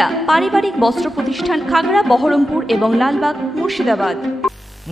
সুনিতা পারিবারিক বস্ত্র প্রতিষ্ঠান খাগড়া, বহরমপুর এবং লালবাগ, মুর্শিদাবাদ।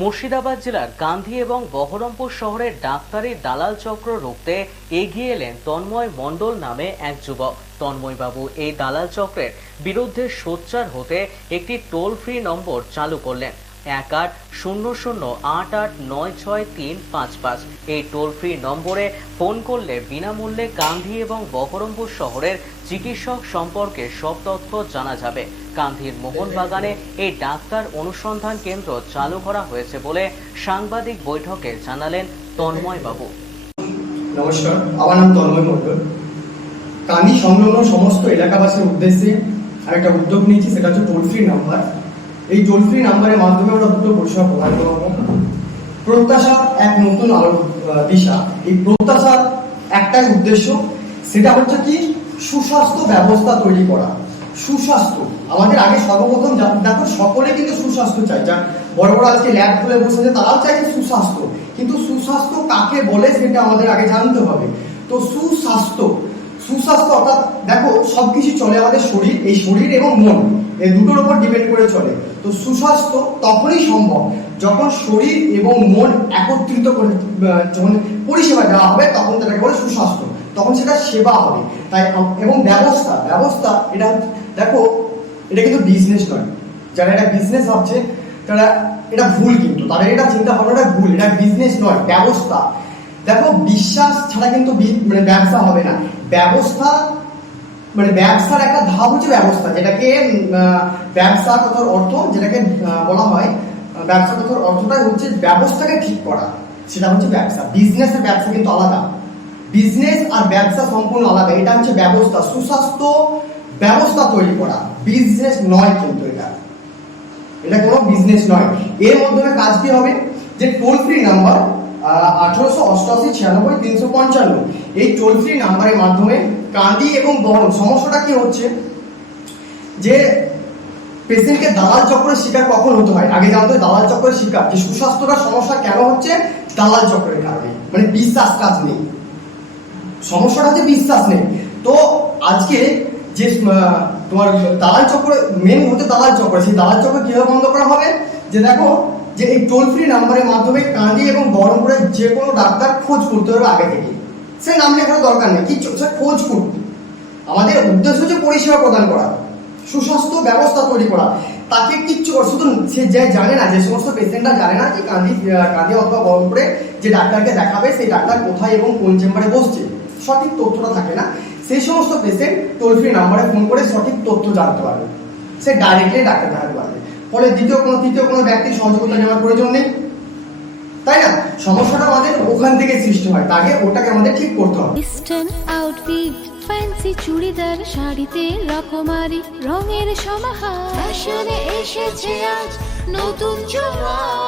মুর্শিদাবাদ জেলার গান্ধী এবং বহরমপুর শহরের ডাক্তারি দালাল চক্র রুখতে এগিয়ে এলেন তন্ময় মণ্ডল নামে এক যুবক। তন্ময়বাবু এই দালাল চক্রের বিরুদ্ধে সোচ্চার হতে একটি টোল ফ্রি নম্বর চালু করলেন। এক আট শূন্য শূন্য আট আট নয় ছয় তিন পাঁচ পাঁচ। এই টোল ফ্রি নম্বরে ফোন করলে বিনামূল্যে গান্ধী এবং বহরমপুর শহরের চিকিৎসক সম্পর্কে সব তথ্য জানা যাবে। গান্ধীর মোহনবাগানে এই ডাক্তার অনুসন্ধান কেন্দ্র চালু করা হয়েছে বলে সাংবাদিক বৈঠকে জানালেন তন্ময় বাবু। নমস্কার, আমার নাম তন্ময় মণ্ডল। কানি সংলগ্ন সমস্ত এলাকাবাসীর উদ্দেশ্যে আর একটা উদ্যোগ নিয়েছি, সেটা হচ্ছে টোল ফ্রি নাম্বার এই টোল ফ্রি নাম্বারের মাধ্যমে আমরা দুটো পরিষেবা প্রদান করব। প্রত্যাশা এক নতুন আলো দিশা। এই প্রত্যাশার একটাই উদ্দেশ্য, সেটা হচ্ছে কি? সুস্বাস্থ্য ব্যবস্থা তৈরি করা। সুস্বাস্থ্য। আমাদের আগে সর্বপ্রথম দেখো সকলে কিন্তু সুস্বাস্থ্য চাই যা, বড় বড় আজকে ল্যাব খুলে বসেছে, তারাও চাইছে সুস্বাস্থ্য। কিন্তু সুস্বাস্থ্য কাকে বলে সেটা আমাদের আগে জানতে হবে। তো সুস্বাস্থ্য সুস্বাস্থ্য অর্থাৎ, দেখো, সবকিছু চলে আমাদের শরীর, এই শরীর এবং মন। এই দুটোর উপর ডিপেন্ড করে চলে। তো সুস্বাস্থ্য তখনই সম্ভব যখন শরীর এবং মন একত্রিত করে যখন পরিষেবা দেওয়া হবে তখন তাকে বলে সুস্বাস্থ্য। তখন সেটা সেবা হবে। তাই, এবং ব্যবস্থা ব্যবস্থা এটা দেখো, এটা কিন্তু বিজনেস নয়। যারা এটা বিজনেস ভাবছে, তারা এটা ভুল কিন্তু। তাদের এটা চিন্তা ভাবনাটা ভুল। এটা বিজনেস নয়, ব্যবস্থা। দেখো, বিশ্বাস ছাড়া কিন্তু মানে ব্যবসা হবে না। ব্যবস্থা মানে ব্যবসার একটা ধাপ হচ্ছে ব্যবস্থা, যেটাকে ব্যবসা কথার অর্থ, যেটাকে বলা হয় ব্যবসা কথার অর্থটাই হচ্ছে ব্যবস্থাকে ঠিক করা। সেটা হচ্ছে ব্যবসা। বিজনেস আর ব্যবসা কিন্তু আলাদা। বিজনেস আর ব্যবসা সম্পূর্ণ আলাদা। এটা হচ্ছে ব্যবস্থা, সুস্বাস্থ্য ব্যবস্থা তৈরি করা। বিজনেস নয় কিন্তু এটা। এটা কোনো বিজনেস নয়। এর মাধ্যমে কাজ কি হবে? যে টোল ফ্রি নাম্বার আঠারোশো অষ্টআশি ছিয়ানব্বই, তিনশো পঞ্চান্ন। এই টোল ফ্রি নাম্বারের মাধ্যমে কাঁদি এবং বহন সমস্যাটা কি হচ্ছে? যে পেশেন্টকে দালাল চক্রের শিকার কখন হতে হয়? আগে জানতো দালাল চক্রের শিকার। যে সুস্বাস্থ্যটার সমস্যা কেন হচ্ছে? দালাল চক্রের কারণে। মানে বিশ্বাস কাজ নেই। সমস্যাটা হচ্ছে বিশ্বাস নেই। তো আজকে যে তোমার দালাল চক্র মেন হচ্ছে দালাল চক্র, সেই দালাল চক্র কীভাবে বন্ধ করা হবে? যে দেখো যে এই টোল ফ্রি নাম্বারের মাধ্যমে কাঁদি এবং বহরমপুরের যে কোনো ডাক্তার খোঁজ করতে হবে আগে থেকে সে নাম লেখার দরকার নেই, কি সে খোঁজ করতে আমাদের উদ্দেশ্য হচ্ছে পরিষেবা প্রদান করা, সুস্বাস্থ্য ব্যবস্থা তৈরি করা। তাকে কিচ্ছু কর- শুধু সে যে জানে না, যে সমস্ত পেশেন্টরা জানে না যে কাঁদি কাঁদি অথবা বহরমপুরে যে ডাক্তারকে দেখাবে, সেই ডাক্তার কোথায় এবং কোন চেম্বারে বসছে, সঠিক তথ্যটা থাকে না। সেই সমস্ত পেশেন্ট টোল ফ্রি নাম্বারে ফোন করে সঠিক তথ্য জানতে পারবে। সে ডাইরেক্টলি ডাক্তার দেখাতে পারবে। ফলে দ্বিতীয় কোনো, তৃতীয় কোনো ব্যক্তির সহযোগিতা নেওয়ার প্রয়োজন নেই। তাই না? সমস্যাটা আমাদের ওখান থেকে সৃষ্টি হয়। তাকে, ওটাকে আমাদের ঠিক করতে হবে। ফ্যান্সি চুড়িদার, শাড়িতে রকমারি, রঙের সমাহার। ফ্যাশনে এসেছে আজ নতুন সুনিতা